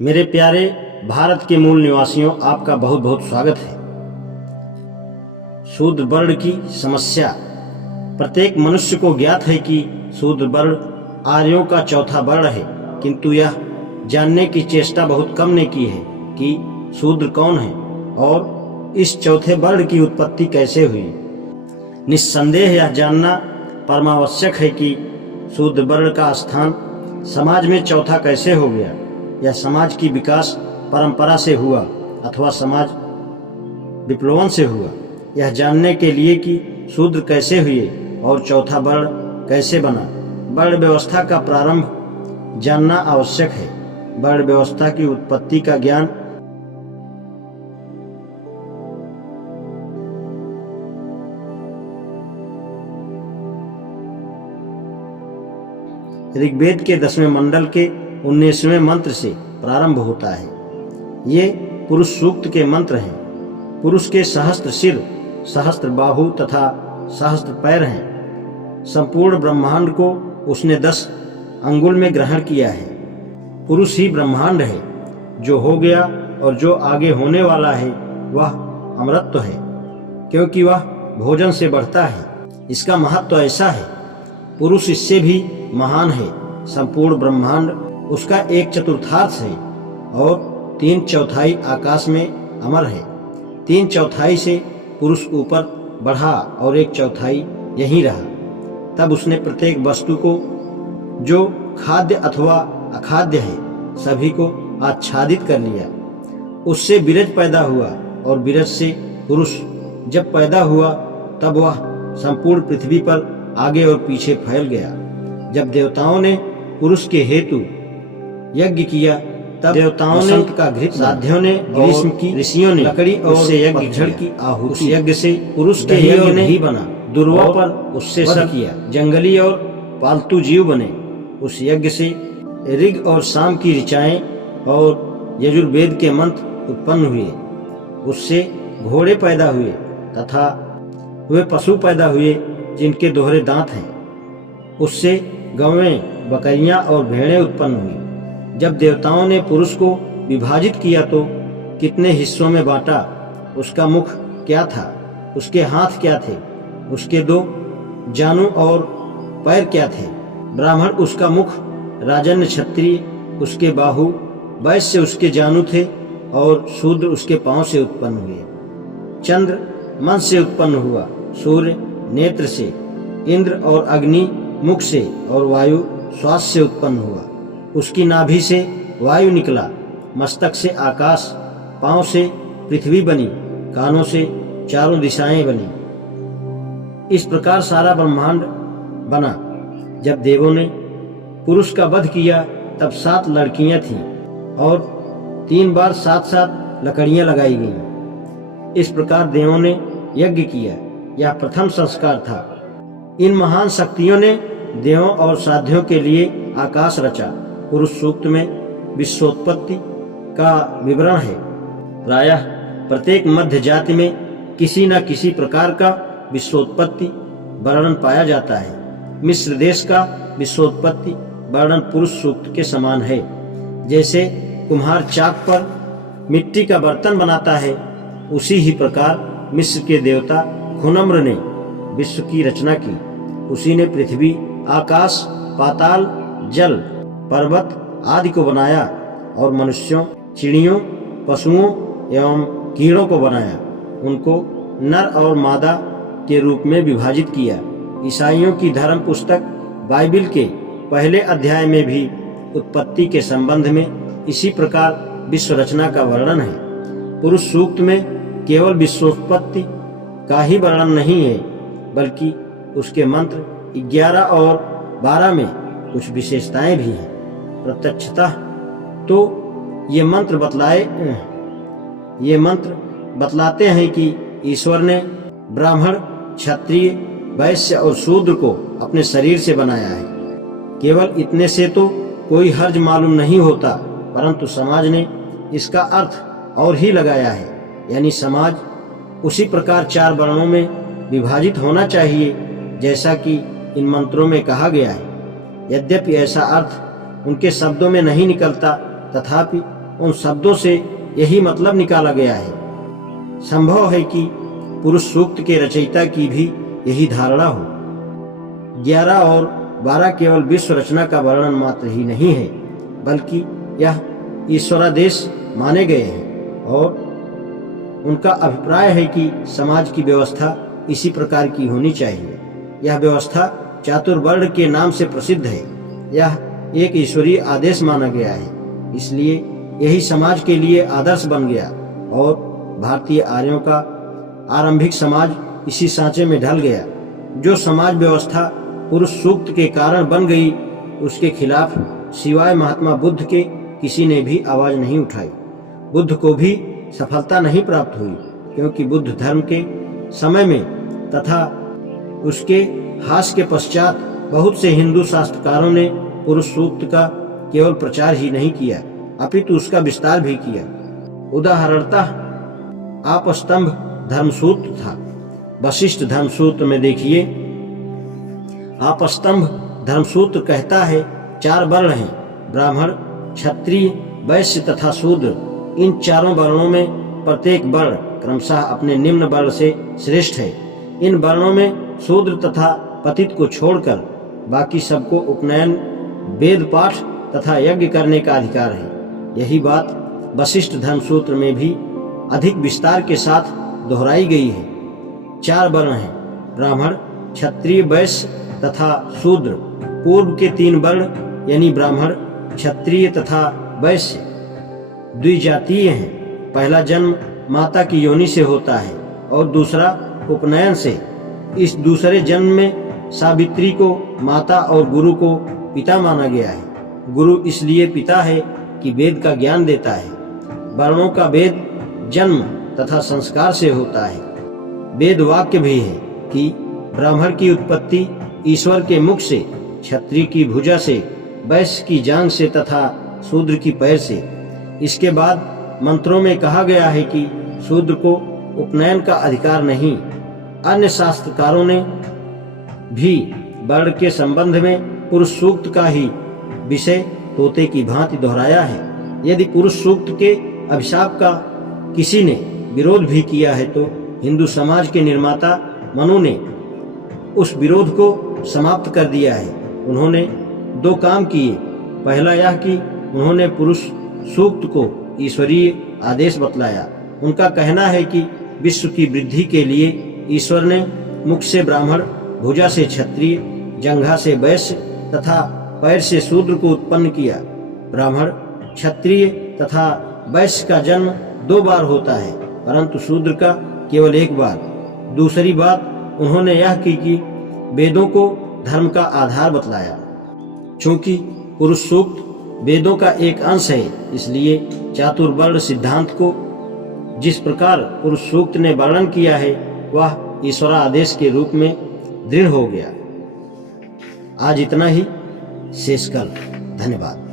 मेरे प्यारे भारत के मूल निवासियों, आपका बहुत बहुत स्वागत है। शूद्र वर्ण की समस्या। प्रत्येक मनुष्य को ज्ञात है कि शूद्र वर्ण आर्यों का चौथा वर्ण है, किंतु यह जानने की चेष्टा बहुत कम ने की है कि शूद्र कौन है और इस चौथे वर्ण की उत्पत्ति कैसे हुई। निस्संदेह यह जानना परमावश्यक है कि शूद्र वर्ण का स्थान समाज में चौथा कैसे हो गया। यह समाज की विकास परंपरा से हुआ अथवा समाज विप्लवन से हुआ। यह जानने के लिए कि शूद्र कैसे हुए और चौथा वर्ण कैसे बना, वर्ण व्यवस्था का प्रारंभ जानना आवश्यक है। वर्ण व्यवस्था की उत्पत्ति का ज्ञान ऋग्वेद के 10वें मंडल के 19वें मंत्र से प्रारंभ होता है। ये पुरुष सूक्त के मंत्र हैं। पुरुष के सहस्त्र सिर, सहस्त्र बाहु तथा सहस्त्र पैर हैं। संपूर्ण ब्रह्मांड को उसने 10 अंगुल में ग्रहण किया है। पुरुष ही ब्रह्मांड है। जो हो गया और जो आगे होने वाला है वह अमृत है, क्योंकि वह भोजन से बढ़ता है। इसका महत्व ऐसा है, पुरुष इससे भी महान है। संपूर्ण ब्रह्मांड उसका 1/4 है और 3/4 आकाश में अमर है। 3/4 से पुरुष ऊपर बढ़ा और 1/4 यहीं रहा। तब उसने प्रत्येक वस्तु को, जो खाद्य अथवा अखाद्य है, सभी को आच्छादित कर लिया। उससे बीरज पैदा हुआ और बीरज से पुरुष जब पैदा हुआ तब वह संपूर्ण पृथ्वी पर आगे और पीछे फैल गया। जब देवताओं ने पुरुष के हेतु यज्ञ किया तब देवताओं ने का घृत, साध्यों ने ग्रीष्म की, ऋषियों ने लकड़ी और उससे यज्ञ की आहुति। उस यज्ञ से पुरुष के यज्ञ नहीं बना। दुर्वा पर उससे वध किया। जंगली और पालतू जीव बने। उस यज्ञ से ऋग और साम की ऋचाएं और यजुर्वेद के मंत्र उत्पन्न हुए। उससे घोड़े पैदा हुए तथा वे पशु पैदा हुए जिनके दोहरे दांत हैं। उससे गौवें, बकरियां और भेड़ें उत्पन्न हुई। जब देवताओं ने पुरुष को विभाजित किया तो कितने हिस्सों में बांटा। उसका मुख क्या था, उसके हाथ क्या थे, उसके 2 जानू और पैर क्या थे। ब्राह्मण उसका मुख, राजन्य क्षत्रिय उसके बाहु, वैश्य उसके जानू थे और शूद्र उसके पांव से उत्पन्न हुए। चंद्र मन से उत्पन्न हुआ, सूर्य नेत्र से, इंद्र और अग्नि मुख से और वायु श्वास से उत्पन्न हुआ। उसकी नाभि से वायु निकला, मस्तक से आकाश, पांव से पृथ्वी बनी, कानों से चारों दिशाएं बनी। इस प्रकार सारा ब्रह्मांड बना। जब देवों ने पुरुष का वध किया तब 7 लड़कियां थीं और 3 बार 7-7 लकड़ियां लगाई गईं। इस प्रकार देवों ने यज्ञ किया। यह प्रथम संस्कार था। इन महान शक्तियों ने देवों और साध्यों के लिए आकाश रचा। पुरुष सूक्त में विश्वोत्पत्ति का विवरण है। प्रायः प्रत्येक मध्य जाति में किसी न किसी प्रकार का विश्वोत्पत्ति वर्णन पाया जाता है। मिस्र देश का विश्वोत्पत्ति वर्णन पुरुष सूक्त के समान है। जैसे कुम्हार चाक पर मिट्टी का बर्तन बनाता है, उसी ही प्रकार मिस्र के देवता खुनम्र ने विश्व की रचना की। उसी ने पृथ्वी, आकाश, पाताल, जल, पर्वत आदि को बनाया और मनुष्यों, चिड़ियों, पशुओं एवं कीड़ों को बनाया। उनको नर और मादा के रूप में विभाजित किया। ईसाइयों की धर्म पुस्तक बाइबिल के पहले अध्याय में भी उत्पत्ति के संबंध में इसी प्रकार विश्व रचना का वर्णन है। पुरुष सूक्त में केवल विश्वोत्पत्ति का ही वर्णन नहीं है, बल्कि उसके मंत्र 11 और 12 में कुछ विशेषताएं भी हैं। प्रत्यक्षतः तो ये मंत्र बतलाते हैं कि ईश्वर ने ब्राह्मण, क्षत्रिय, वैश्य और शूद्र को अपने शरीर से बनाया है। केवल इतने से तो कोई हर्ज मालूम नहीं होता, परंतु समाज ने इसका अर्थ और ही लगाया है। यानी समाज उसी प्रकार 4 वर्णों में विभाजित होना चाहिए जैसा कि इन मंत्रों में कहा गया है। यद्यपि ऐसा अर्थ उनके शब्दों में नहीं निकलता, तथापि उन शब्दों से यही मतलब निकाला गया है। संभव है कि पुरुष सूक्त के रचयिता की भी यही धारणा हो। 11 और 12 केवल विश्व रचना का वर्णन मात्र ही नहीं है, बल्कि यह ईश्वरादेश माने गए हैं और उनका अभिप्राय है कि समाज की व्यवस्था इसी प्रकार की होनी चाहिए। यह व्यवस्था चातुर्वर्ण के नाम से प्रसिद्ध है। यह एक ईश्वरीय आदेश माना गया है, इसलिए यही समाज के लिए आदर्श बन गया और भारतीय आर्यों का आरंभिक समाज इसी सांचे में ढल गया। जो समाज व्यवस्था पुरुष सूक्त के कारण बन गई, उसके खिलाफ सिवाय महात्मा बुद्ध के किसी ने भी आवाज नहीं उठाई। बुद्ध को भी सफलता नहीं प्राप्त हुई, क्योंकि बुद्ध धर्म के समय में तथा उसके हास के पश्चात बहुत से हिंदू शास्त्रकारों ने पुरुष सूक्त का केवल प्रचार ही नहीं किया, अपितु उसका विस्तार भी किया। उदाहरणतः आपस्तंभ धर्मसूत्र था। वशिष्ठ धर्मसूत्र में देखिए, आपस्तंभ धर्मसूत्र कहता है 4 वर्ण हैं, ब्राह्मण, क्षत्रिय, वैश्य तथा शूद्र। इन चारों वर्णों में प्रत्येक वर्ण क्रमशः अपने निम्न वर्ण से श्रेष्ठ है। इन वर्णों में शूद्र तथा पतित को छोड़कर बाकी सबको उपनयन, वेद पाठ तथा यज्ञ करने का अधिकार है। यही बात वशिष्ठ धर्मसूत्र में भी अधिक विस्तार के साथ दोहराई गई है। 4 वर्ण हैं, ब्राह्मण, क्षत्रिय, वैश्य तथा शूद्र। पूर्व के 3 वर्ण यानी ब्राह्मण, क्षत्रिय तथा वैश्य द्विजातीय हैं। पहला जन्म माता की योनि से होता है और दूसरा उपनयन से। इस दूसरे जन्म में सावित्री को माता और गुरु को पिता माना गया है। गुरु इसलिए पिता है कि वेद का ज्ञान देता है। वर्णों का भेद जन्म तथा संस्कार से होता है। वेद वाक्य भी है कि ब्राह्मण की उत्पत्ति ईश्वर के मुख से, क्षत्रिय की भुजा से, वैश्य की जांघ से तथा शूद्र की पैर से। इसके बाद मंत्रों में कहा गया है कि शूद्र को उपनयन का अधिकार नहीं। अन्य शास्त्रकारों ने भी वर्ण के संबंध में पुरुष सूक्त का ही विषय तोते की भांति दोहराया है। यदि पुरुष सूक्त के अभिशाप का किसी ने विरोध भी किया है तो हिंदू समाज के निर्माता मनु ने उस विरोध को समाप्त कर दिया है। उन्होंने 2 काम किए। पहला यह कि उन्होंने पुरुष सूक्त को ईश्वरीय आदेश बतलाया। उनका कहना है कि विश्व की वृद्धि के लिए ईश्वर ने मुख से ब्राह्मण, भुजा से क्षत्रिय, जंघा से वैश्य तथा पैर से शूद्र को उत्पन्न किया। ब्राह्मण, क्षत्रिय तथा वैश्य का जन्म 2 बार होता है, परंतु शूद्र का केवल 1 बार। दूसरी बात उन्होंने यह की कि वेदों को धर्म का आधार बतलाया। चूंकि पुरुष सूक्त वेदों का एक अंश है, इसलिए चातुर्वर्ण सिद्धांत को जिस प्रकार पुरुष सूक्त ने वर्णन किया है वह ईश्वरादेश के रूप में दृढ़ हो गया। आज इतना ही, शेष कल। धन्यवाद।